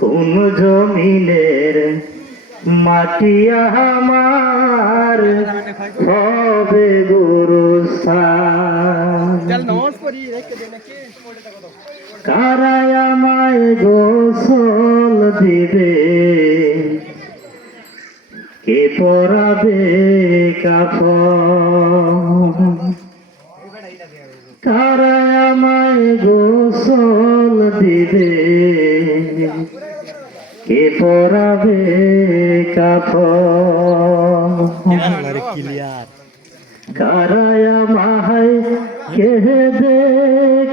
কোন জমিনের মাটি আমার হবে গুরুস্থান। কারাই আমায় গোসল দিবে, কে পরাবে কাফন। কারাই আমায় গোসল দিবে, কে পরাবে কাফন। কারাই আমায় কেঁদে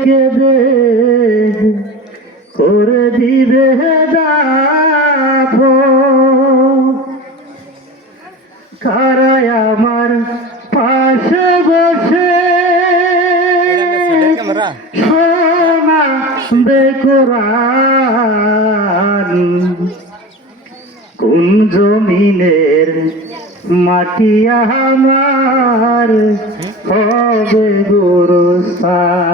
কেঁদে করে দিবে দাফন। কারাই আমার পাশে বসে শোনাবে কোরআন। কোন জমিনের মাটি আমার হবে গুরুস্থান।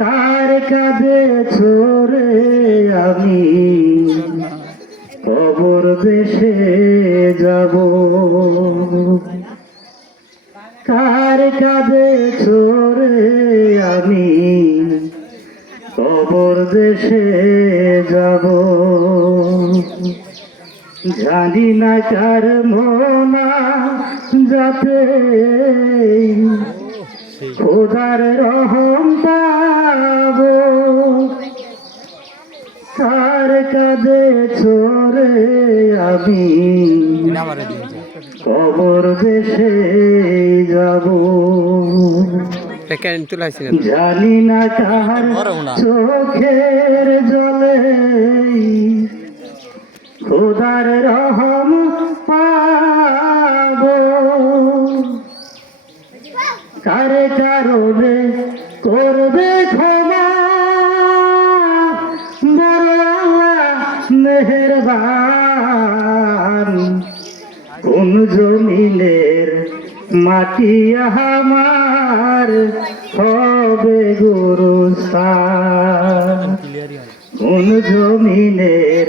কার কাঁধে ছোড়ে আমি কবর দেশে যাব। কার কাঁধে ছোড়ে আমি কবর দেশে যাব। জানি না কার মোনা যাতে খোদার রহম পাব। কার কাঁধে ছোড়ে আমি কবর দেশে যাব। জানি না কার চোখের জলে খোদার রহম পাব। কার কারণে করবে ক্ষমা মেহেরবান। কোন জমিনের মাটি আমার হবে গুরুস্থান। কোন জমিনের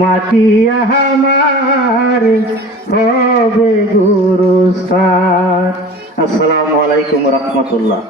মাটি আমার হবে গুরুস্থান। আসসালামু আলাইকুম রহমতুল্লাহ।